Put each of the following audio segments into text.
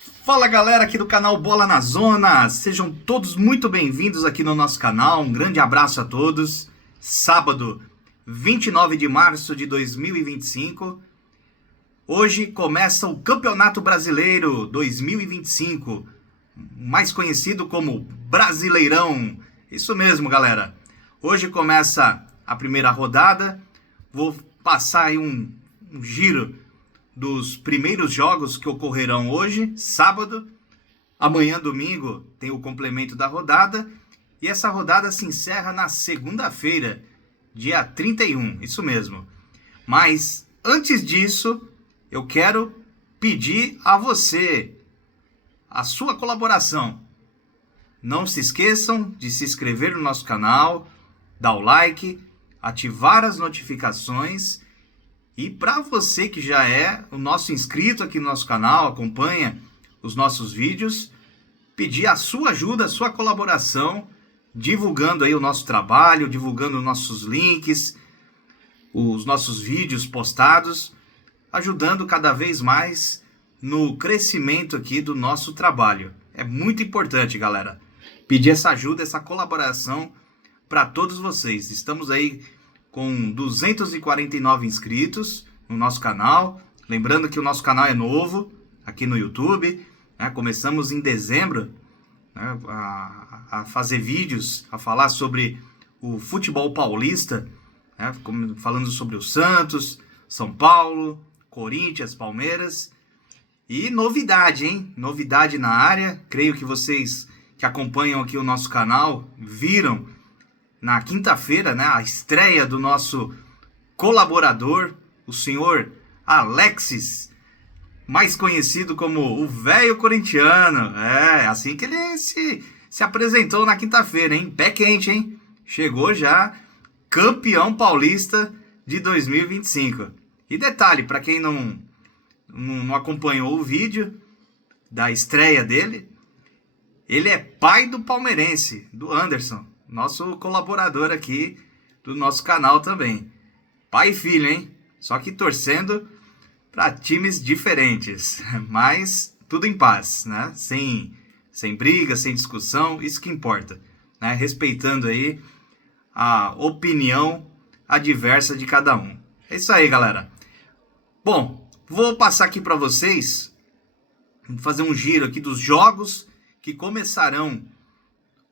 Fala galera aqui do canal Bola na Zona, sejam todos muito bem-vindos aqui no nosso canal, um grande abraço a todos. Sábado, 29 de março de 2025, hoje começa o Campeonato Brasileiro 2025, mais conhecido como Brasileirão. Isso mesmo, galera, hoje começa a primeira rodada, vou passar aí um giro dos primeiros jogos que ocorrerão hoje, sábado. Amanhã, domingo, tem o complemento da rodada. E essa rodada se encerra na segunda-feira, dia 31, isso mesmo. Mas, antes disso, eu quero pedir a você a sua colaboração. Não se esqueçam de se inscrever no nosso canal, dar o like, ativar as notificações. E para você que já é o nosso inscrito aqui no nosso canal, acompanha os nossos vídeos, pedir a sua ajuda, a sua colaboração, divulgando aí o nosso trabalho, divulgando nossos links, os nossos vídeos postados, ajudando cada vez mais no crescimento aqui do nosso trabalho. É muito importante, galera, pedir essa ajuda, essa colaboração para todos vocês. Estamos aí com 249 inscritos no nosso canal. Lembrando que o nosso canal é novo aqui no YouTube, né? Começamos em dezembro, né, a fazer vídeos, a falar sobre o futebol paulista, né, falando sobre o Santos, São Paulo, Corinthians, Palmeiras. E novidade, hein? Novidade na área. Creio que vocês que acompanham aqui o nosso canal viram na quinta-feira, né, a estreia do nosso colaborador, o senhor Alexis, mais conhecido como o velho corintiano. É assim que ele se apresentou na quinta-feira, hein? Pé quente, hein? Chegou já campeão paulista de 2025. E detalhe, para quem não acompanhou o vídeo da estreia dele, ele é pai do palmeirense, do Anderson, nosso colaborador aqui do nosso canal também. Pai e filho, hein? Só que torcendo para times diferentes, mas tudo em paz, né? Sem briga, sem discussão, isso que importa, né? Respeitando aí a opinião adversa de cada um. É isso aí, galera. Bom, vou passar aqui para vocês, fazer um giro aqui dos jogos que começarão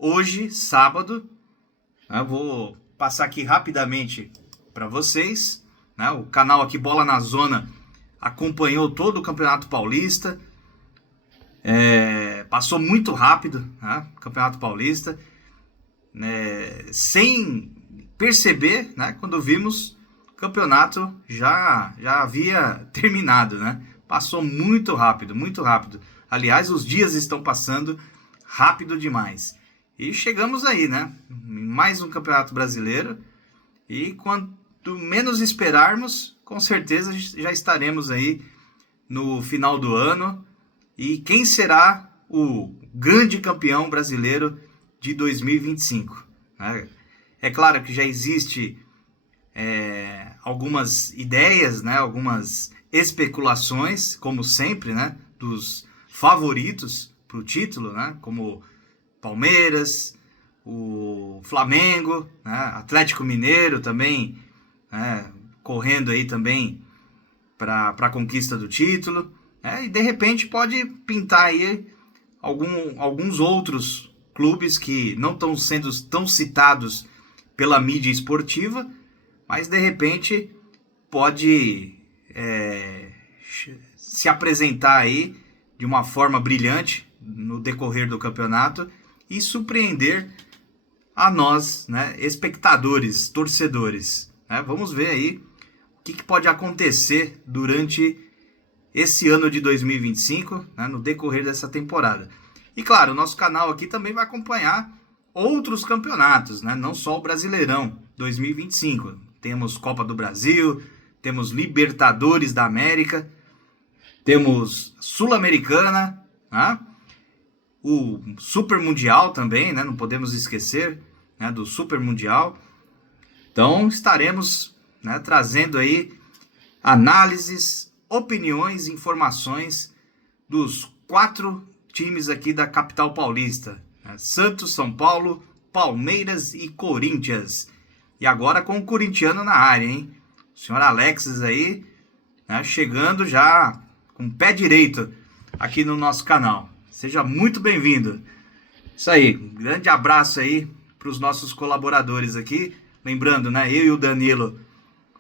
hoje, sábado. Eu vou passar aqui rapidamente para vocês, né? O canal aqui Bola na Zona acompanhou todo o Campeonato Paulista. Passou muito rápido, né? O Campeonato Paulista, sem perceber, né? Quando vimos, o campeonato já havia terminado, né? Passou muito rápido, muito rápido. Aliás, os dias estão passando rápido demais. E chegamos aí, né? Em mais um Campeonato Brasileiro. E quanto menos esperarmos, com certeza já estaremos aí no final do ano. E quem será o grande campeão brasileiro de 2025? É claro que já existe algumas ideias, né? Algumas especulações, como sempre, né? Dos favoritos para o título, né? Como Palmeiras, o Flamengo, né? Atlético Mineiro também, né? Correndo aí também para a conquista do título, e de repente pode pintar aí alguns outros clubes que não estão sendo tão citados pela mídia esportiva, mas de repente pode se apresentar aí de uma forma brilhante no decorrer do campeonato e surpreender a nós, né, espectadores, torcedores, né? Vamos ver aí o que pode acontecer durante esse ano de 2025, né, no decorrer dessa temporada. E claro, o nosso canal aqui também vai acompanhar outros campeonatos, né, não só o Brasileirão 2025. Temos Copa do Brasil, temos Libertadores da América, temos Sul-Americana, né? O Super Mundial também, né? Não podemos esquecer, né, do Super Mundial. Então estaremos, né, trazendo aí análises, opiniões, informações dos 4 times aqui da capital paulista, né? Santos, São Paulo, Palmeiras e Corinthians. E agora com o corintiano na área, hein? O senhor Alexis aí, né, chegando já com o pé direito aqui no nosso canal. Seja muito bem-vindo. Isso aí, um grande abraço aí para os nossos colaboradores aqui. Lembrando, né, eu e o Danilo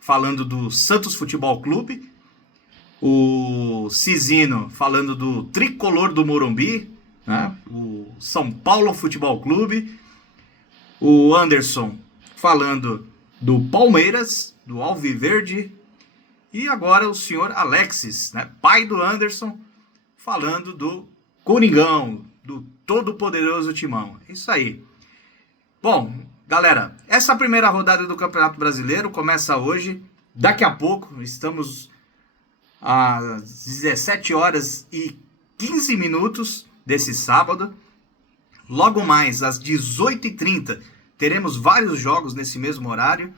falando do Santos Futebol Clube, o Cizino falando do Tricolor do Morumbi, né, o São Paulo Futebol Clube, o Anderson falando do Palmeiras, do Alviverde, e agora o senhor Alexis, né, pai do Anderson, falando do Coringão, do todo-poderoso Timão. Isso aí. Bom, galera, essa primeira rodada do Campeonato Brasileiro começa hoje. Daqui a pouco, estamos às 17 horas e 15 minutos desse sábado. Logo mais, às 18h30, teremos vários jogos nesse mesmo horário.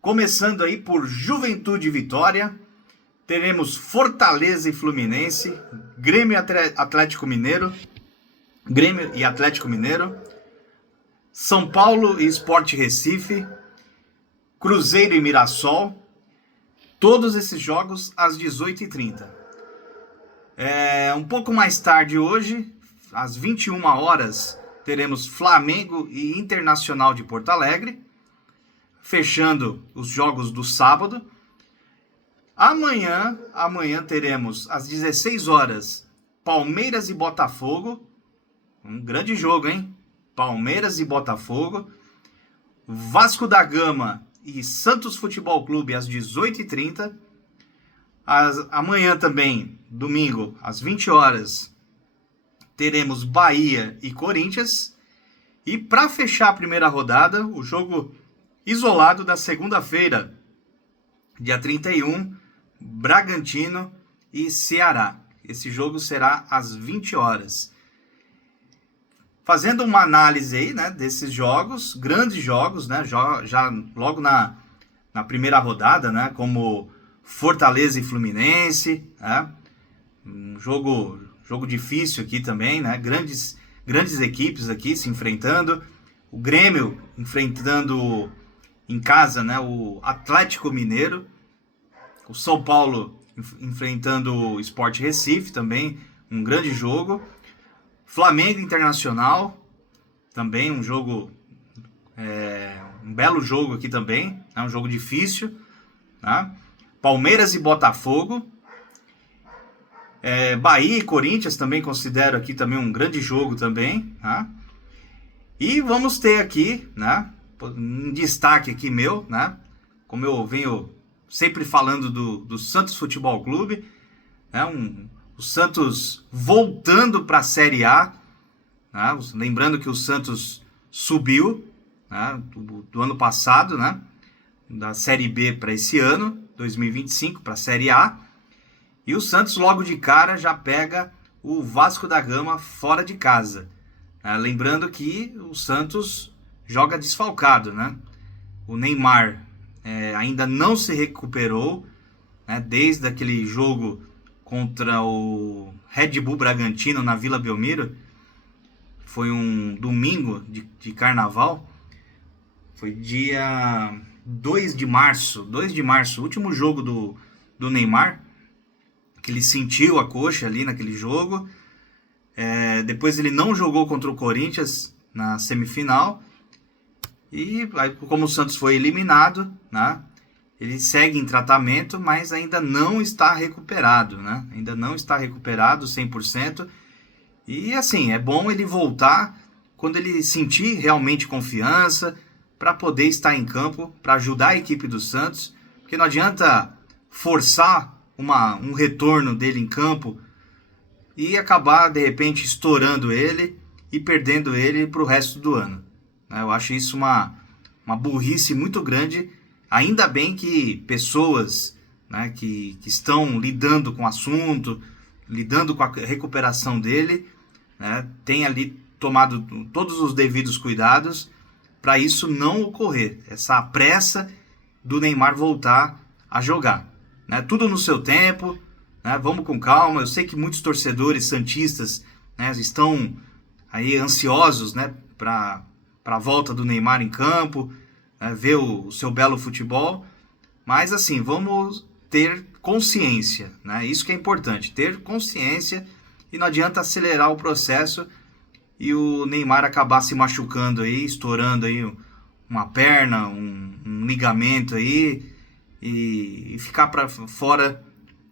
Começando aí por Juventude e Vitória. Teremos Fortaleza e Fluminense, Grêmio e Atlético Mineiro, São Paulo e Sport Recife, Cruzeiro e Mirassol. Todos esses jogos às 18h30. Um pouco mais tarde hoje, às 21 horas, teremos Flamengo e Internacional de Porto Alegre, fechando os jogos do sábado. Amanhã teremos às 16 horas Palmeiras e Botafogo. Um grande jogo, hein? Palmeiras e Botafogo. Vasco da Gama e Santos Futebol Clube às 18h30. Amanhã também, domingo, às 20 horas, teremos Bahia e Corinthians. E para fechar a primeira rodada, o jogo isolado da segunda-feira, dia 31, Bragantino e Ceará. Esse jogo será às 20 horas. Fazendo uma análise aí, né, desses jogos, grandes jogos, né, já logo na primeira rodada, né, como Fortaleza e Fluminense, né, um jogo difícil aqui também, né, grandes equipes aqui se enfrentando. O Grêmio enfrentando em casa, né, o Atlético Mineiro. O São Paulo enfrentando o Sport Recife também, um grande jogo. Flamengo Internacional, também um jogo, um belo jogo aqui também, é um jogo difícil, tá? Palmeiras e Botafogo, Bahia e Corinthians também considero aqui também um grande jogo também, tá? E vamos ter aqui, né, um destaque aqui meu, né, como eu venho sempre falando do Santos Futebol Clube, né, o Santos voltando para a Série A, né? Lembrando que o Santos subiu, né, do ano passado, né, da Série B para esse ano, 2025, para a Série A. E o Santos logo de cara já pega o Vasco da Gama fora de casa. Lembrando que o Santos joga desfalcado, né? O Neymar ainda não se recuperou, né, desde aquele jogo contra o Red Bull Bragantino na Vila Belmiro. Foi um domingo de carnaval. Foi dia 2 de março, o último jogo do Neymar, que ele sentiu a coxa ali naquele jogo. Depois ele não jogou contra o Corinthians na semifinal. E como o Santos foi eliminado, né, ele segue em tratamento, mas ainda não está recuperado, né? Ainda não está recuperado 100%. E assim, é bom ele voltar quando ele sentir realmente confiança para poder estar em campo, para ajudar a equipe do Santos. Porque não adianta forçar um retorno dele em campo e acabar, de repente, estourando ele e perdendo ele para o resto do ano. Eu acho isso uma burrice muito grande. Ainda bem que pessoas, né, que estão lidando com o assunto, lidando com a recuperação dele, né, têm ali tomado todos os devidos cuidados para isso não ocorrer. Essa pressa do Neymar voltar a jogar, né? Tudo no seu tempo, né? Vamos com calma. Eu sei que muitos torcedores santistas, né, estão aí ansiosos, né, para a volta do Neymar em campo, né, ver o seu belo futebol. Mas assim, vamos ter consciência, né? Isso que é importante, ter consciência, e não adianta acelerar o processo e o Neymar acabar se machucando aí, estourando aí uma perna, um ligamento aí, e ficar para fora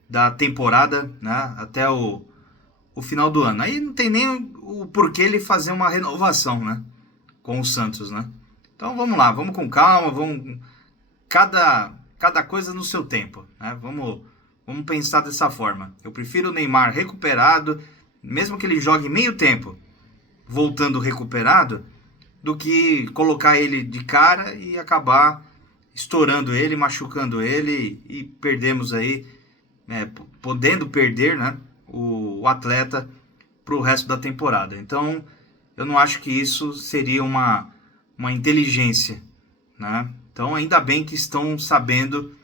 da temporada, né, até o final do ano. Aí não tem nem o porquê ele fazer uma renovação, né, com o Santos, né? Então vamos lá, vamos com calma, vamos cada coisa no seu tempo, né? Vamos pensar dessa forma. Eu prefiro o Neymar recuperado, mesmo que ele jogue meio tempo, voltando recuperado, do que colocar ele de cara e acabar estourando ele, machucando ele e perdemos aí, podendo perder, né, o atleta para o resto da temporada. Então, eu não acho que isso seria uma inteligência, né? Então, ainda bem que estão sabendo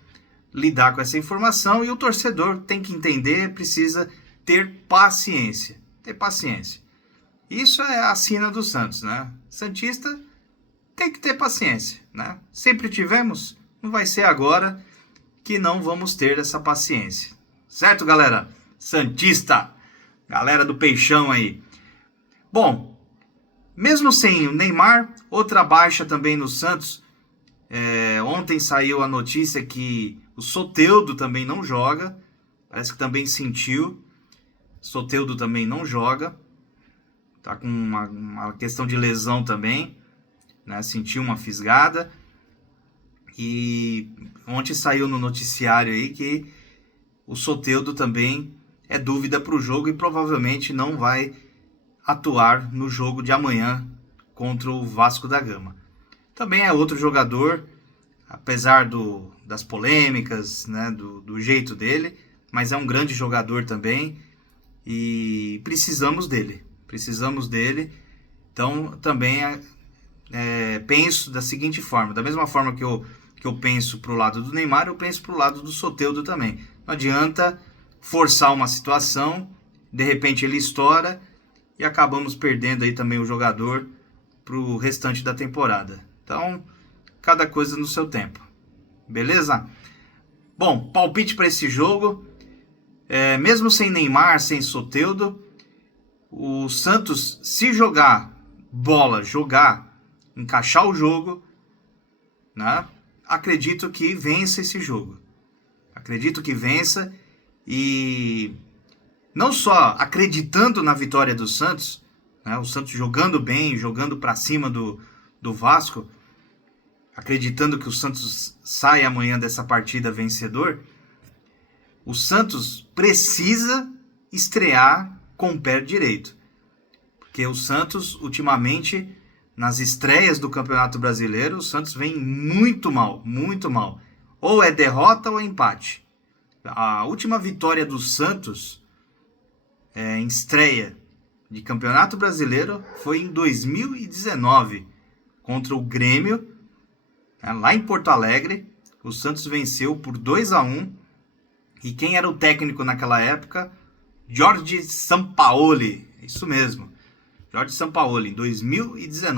lidar com essa informação, e o torcedor tem que entender, precisa ter paciência. Ter paciência. Isso é a sina do Santos, né? Santista tem que ter paciência, né? Sempre tivemos, não vai ser agora que não vamos ter essa paciência. Certo, galera? Santista, galera do Peixão aí. Bom, mesmo sem o Neymar, outra baixa também no Santos. Ontem saiu a notícia que o Soteldo também não joga. Parece que também sentiu. Soteldo também não joga. Tá com uma questão de lesão também, né? Sentiu uma fisgada. E ontem saiu no noticiário aí que o Soteldo também é dúvida para o jogo e provavelmente não vai atuar no jogo de amanhã contra o Vasco da Gama. Também é outro jogador, apesar das polêmicas, né, do jeito dele, mas é um grande jogador também e precisamos dele. Então também penso da seguinte forma, da mesma forma que eu penso para o lado do Neymar, eu penso para o lado do Soteldo também. Não adianta forçar uma situação, de repente ele estoura e acabamos perdendo aí também o jogador para o restante da temporada. Então, cada coisa no seu tempo. Beleza? Bom, palpite para esse jogo. Mesmo sem Neymar, sem Soteldo, o Santos, se jogar bola, encaixar o jogo, né, acredito que vença esse jogo. Acredito que vença, e não só acreditando na vitória do Santos, né, o Santos jogando bem, jogando para cima do Vasco, acreditando que o Santos sai amanhã dessa partida vencedor, o Santos precisa estrear com o pé direito. Porque o Santos, ultimamente, nas estreias do Campeonato Brasileiro, o Santos vem muito mal, muito mal. Ou é derrota ou é empate. A última vitória do Santos em estreia de Campeonato Brasileiro foi em 2019, contra o Grêmio, lá em Porto Alegre. O Santos venceu por 2-1. E quem era o técnico naquela época? Jorge Sampaoli. Isso mesmo. Jorge Sampaoli, em 2019.